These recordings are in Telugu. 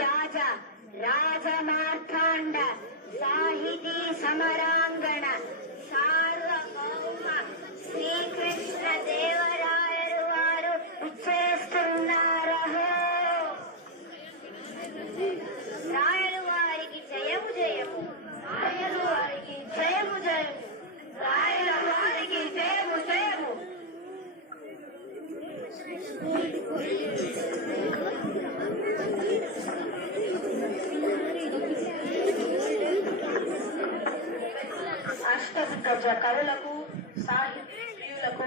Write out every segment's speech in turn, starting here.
राजा राजमार्ताण्ड साहिती समरा అష్టదిగ్గజ కవులకు సాహిత్యులకు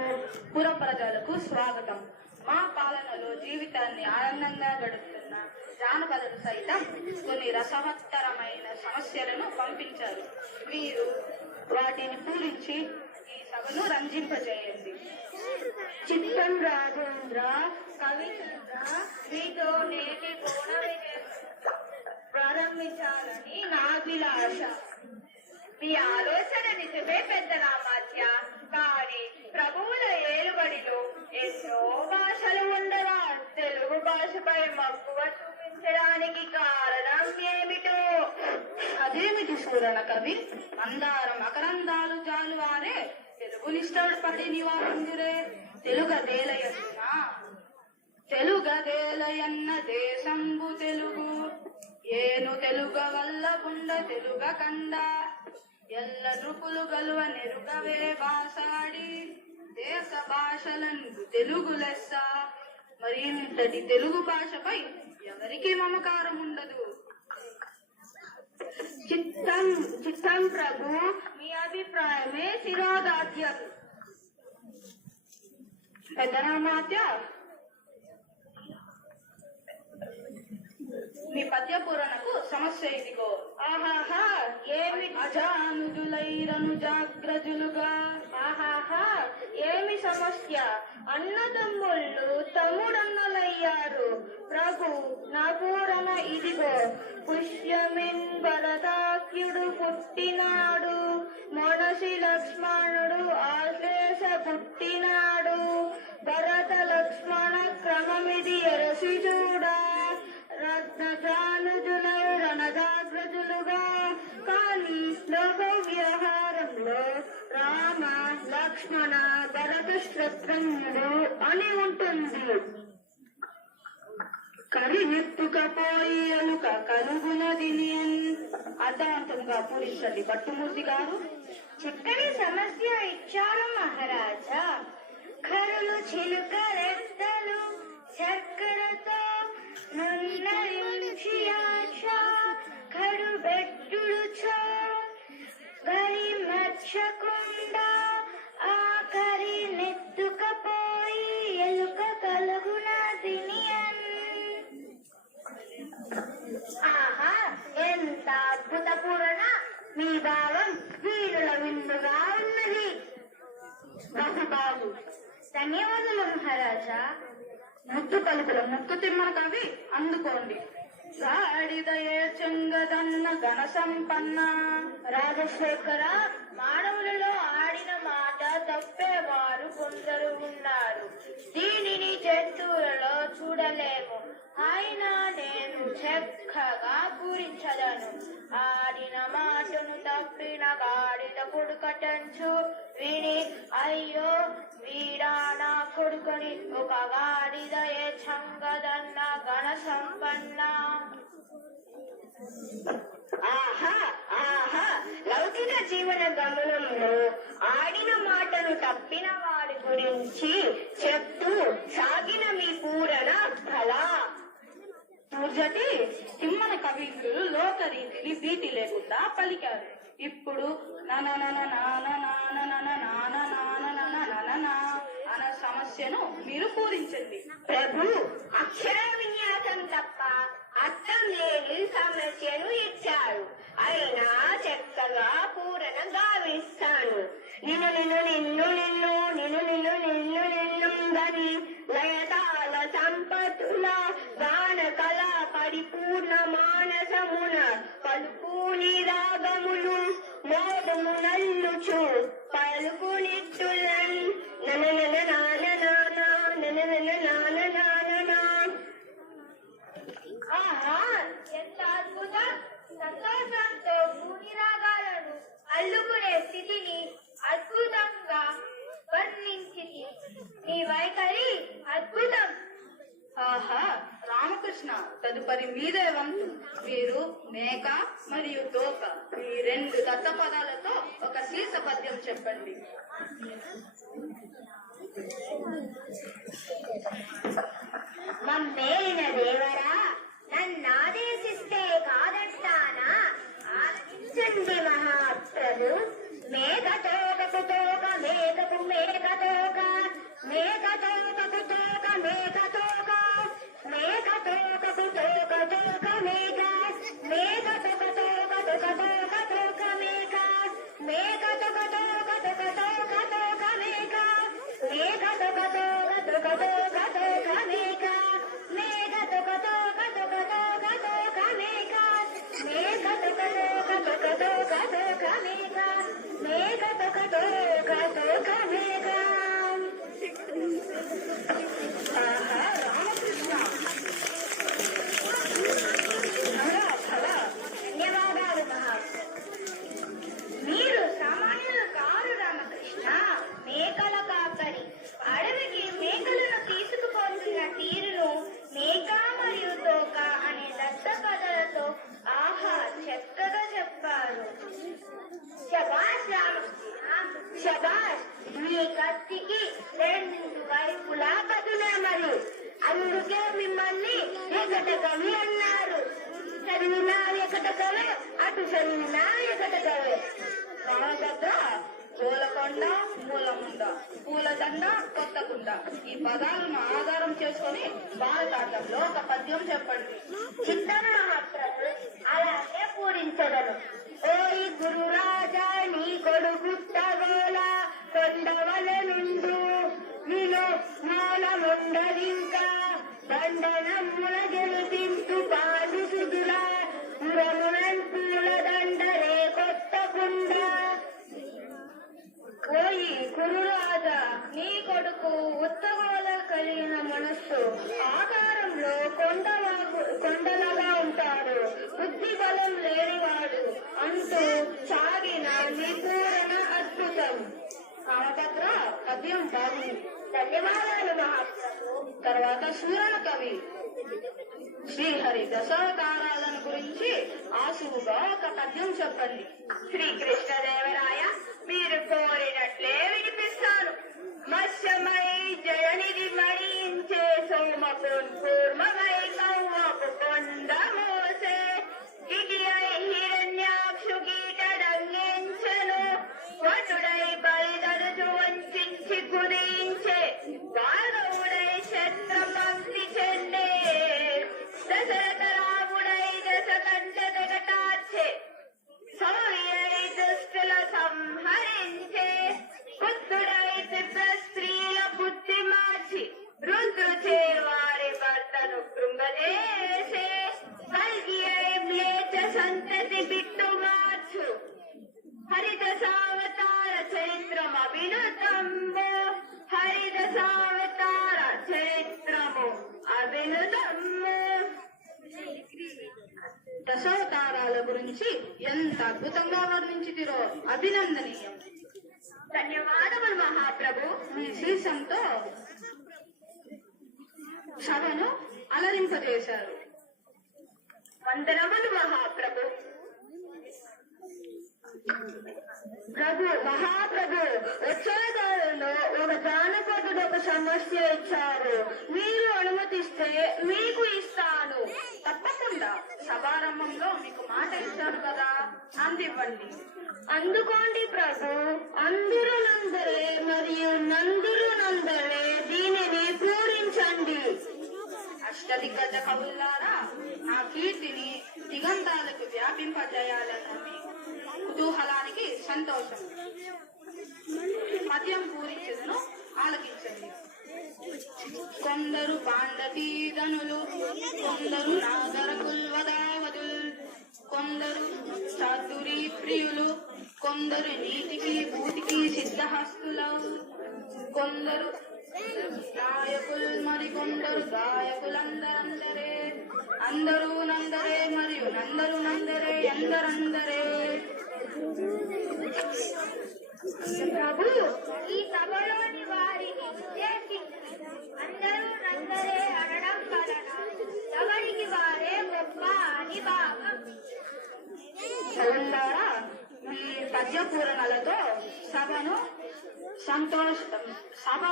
పుర ప్రజలకు స్వాగతం. మా పాలనలో జీవితాన్ని ఆనందంగా గడుపుతున్న జానపదలు సైతం కొన్ని రసవత్తరమైన సమస్యలను పంపించారు. మీరు వాటిని పూరించి ఈ సభను రంజింపజేయండి. చిత్తం రాజేంద్ర కవిచంద్ర మీతో నేటి ప్రారంభించాలని నా అభిలాష. మీ ఆలోచన నిజమే పెద్ద రామాత్య కానీ ప్రభువుల ఏలుబడిలో ఎన్నో భాషలు ఉండగా తెలుగు భాషపై మక్కువ చూపించడానికి కారణం ఏమిటో? అదేమిటి సూరణ కవి? మందారం అకరందాలు జాలు వారే తెలుగునిష్టపడి నివారిందురే తెలుగదేలయన్నా తెలుగదేలయన్న దేశంబు తెలుగు. ఏను తెలుగ వల్ల గుండ తెలుగ కండ. ఎల్ల నృపులు గలువ నెరుగవే భాషాడి దేశ భాషలను తెలుగు లెస్స. మరి ఇంతటి తెలుగు భాషపై ఎవరికి మమకారం ఉండదు. చిత్తం చిత్తం ప్రభు మీ అభిప్రాయమే శిరోదాత్యం పెద్దరామాత్య మీ పద్య పూరణకు సమస్య ఇదిగో. ఆహాహా ఏమి అజానుజులైరను జాగ్రజులుగా ఆహాహా ఏమి సమస్య? అన్నదమ్ముళ్ళు తమ్ముడన్నలయ్యారు. ప్రభు నా పూరణ ఇదిగో. పుష్యమిన్ భరతాఖ్యుడు పుట్టినాడు. మనసి లక్ష్మణుడు ఆశ్లేష పుట్టినాడు శత్రుఘ్నుడు అని ఉంటుంది. కరినెత్తుకపోయి ఎలుక కలుగునది అర్థవంతంగా పూరించండి పట్టుమూర్తి గారు. చక్కని సమస్య ఇచ్చారు మహారాజా. కరులు చిలుక రెట్టలు చక్కెరతో నున్నరించి ఆశ కడు బెట్టుడుచో ధన్యవాదాలు మహారాజా. ముత్తు పలుకుల ముక్కు తిమ్మన కవి అందుకోండి. గాడిదయే చెంగదన్న ఘన సంపన్న రాజశేఖర మానవులలో ఆడిన మాట తప్పేవారు కొందరు ఉన్నారు. దీనిని జంతువులలో చూడలేము. అయినా నేను చక్కగా పూరించదను. ఆడిన మాటను తప్పిన గాడిద కొడుకటంచు విని అయ్యో వీడా నా కొడుకుని ఒక గాడిద చంగదన్న గణ సంపన్న. ఆహా ఆహా లౌకిక జీవన గమనంలో ఆడిన మాటను తప్పిన వారి గురించి చెప్తూ సాగిన మీ పూరణ కళ. పూర్జటి తిమ్మన కవీంద్రులు లోకరీతిని భీతి లేకుండా పలికారు. ఇప్పుడు నాన నాన నన నాన నాన నన నన అన్న సమస్యను మీరు పూరించండి ప్రభు అక్షర విన్యాసం తప్ప అర్థం లేని సమస్యను ఇచ్చారు అయినా చక్కగా పూరణ గావిస్తాను నిన్ను నిన్ను నిన్ను నిన్ను నిన్ను నిన్ను నిన్ను నిన్ను గని లయతాల సంపతుల గాన కళ పరిపూర్ణ మానసమున పలుపు మోదమునందుచు పలుకు నిత్యులన్ నన నన నాన నాన నన నన నాన నాన నా. ఆహా ఎంత అద్భుతం. సంతోషంతో భూమి రాగాలను అల్లుకునే స్థితిని అద్భుతంగా వర్ణించింది. నీ వైఖరి అద్భుతం. కృష్ణ తదుపరి మీదే వంతు మీరు మేక మరియు తోక. ఈ రెండు దత్త పదాలతో ఒక శీర్ష పద్యం చెప్పండి. మమ్మేలిన దేవరా నన్నాదేశిస్తే కాదంటానా ఆలకించండి మహాప్రభు. మేక తోకకు తోక మేకకు మేక తోక. మేక తోకకు తోక మేక తోక. మేక తోకకు తోక తోక మేక మేక తోక తోక తోక తోక తోక మేక మేక తోక తోక తోక తోక తోక మేక మేక తోక తోక తోక తోక తోక మేక మేక తోక తోక తోక తోక తోక మేక మేక తోక తోక తోక తోక తోక మేక మేక తోక తోక తోక మేక ఆహా రామకృష్ణ భలా, భలా. ధన్యవాదాలు మహాప్రభు మీరు సామాన్యులు కారు రామకృష్ణ మేకల కాపరి అడవికి మేకలను తీసుకుపోతున్న తీరును మేక మరియు తోక అనే దత్త పదాలతో ఆహా చక్కగా చెప్పారు శబాష్ రామకృష్ణ శబాష్ మీ కత్తికి రెండు వైపులా కదులే అందుకే మిమ్మల్ని ఎకట కవి అన్నారు. చదివినా ఎకట కవే అటు చదివినా ఎకట కవే రామభద్ర పూలకొండ మూలముండ పూలదండ కొత్తకుండ. ఈ పదాలను ఆధారం చేసుకుని భారతాటంలో ఒక పద్యం చెప్పండి. చిత్తం మహాప్రభు అలాగే పూరించగలరు గురురాజా నీ కొడుకు ఉత్తగోల కలిగిన మనస్సు ఆకారంలో కొండలాగు కొండలగా ఉంటాడు. బుద్ధి బలం లేనివాడు అంటూ సాగిన నిపూరణ అద్భుతం. రామభద్ర పద్యం బాగుంది. ధన్యవాదాలు మహాప్రభు. తర్వాత సూరణ కవి శ్రీహరి దశాకారాలను గురించి ఆశువుగా ఒక పద్యం చెప్పండి. శ్రీకృష్ణదేవరాయ మీరు కోరినట్లే వినిపిస్తాను. మత్స్యమై జయనిధి మణించే సోమపున్ కూర్మమై కౌమపు గురించి ఎంత అద్భుతంగా వర్ణించితిరో అభినందనీయం. ధన్యవాదములు మహాప్రభు. మీ శీర్షంతో సభను అలరింపజేశారు. వందనములు మహాప్రభు. ప్రభు మహాప్రభు వచ్చే కాలంలో ఒక జానపదుడు ఒక సమస్య ఇచ్చారు. మీరు అనుమతిస్తే మీకు ఈ తప్పకుండా సభారంభంలో మీకు మాట ఇస్తాను కదా? అందివ్వండి. అందుకోండి ప్రభు. అందరూ నందరే మరియు నందురు నందరే. దీనిని పూరించండి. అష్టదిగ్గజ కవులారా నా కీర్తిని దిగంతాలకు వ్యాపింపజేయాలన్న కుతూహలానికి సంతోషం. మద్యం పూరించదును ఆలకించండి. కొందరు పాండతీదనులు కొందరు నాగర కుల్వదావదుల్ కొందరు చాతురీ ప్రియులు కొందరు నీతికి భూతికి సిద్ధహస్తులు కొందరు గాయకులు మరి కొందరు గాయకులందరందరే అందరూ నందరే మరియు నందరు నందరే ఎందరందరే ప్రభు ఈ సభలోని వారిని ఉద్దేశించి అందరూ నందరే అనడం వలన ఎవరికి వారే గొప్ప అని భావం. మీ పూరణలతో సభను సంతోష సభ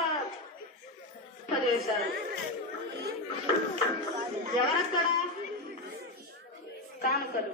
చేశారు. ఎవరక్కడ? కానుకలు.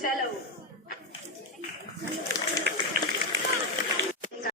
సెలవు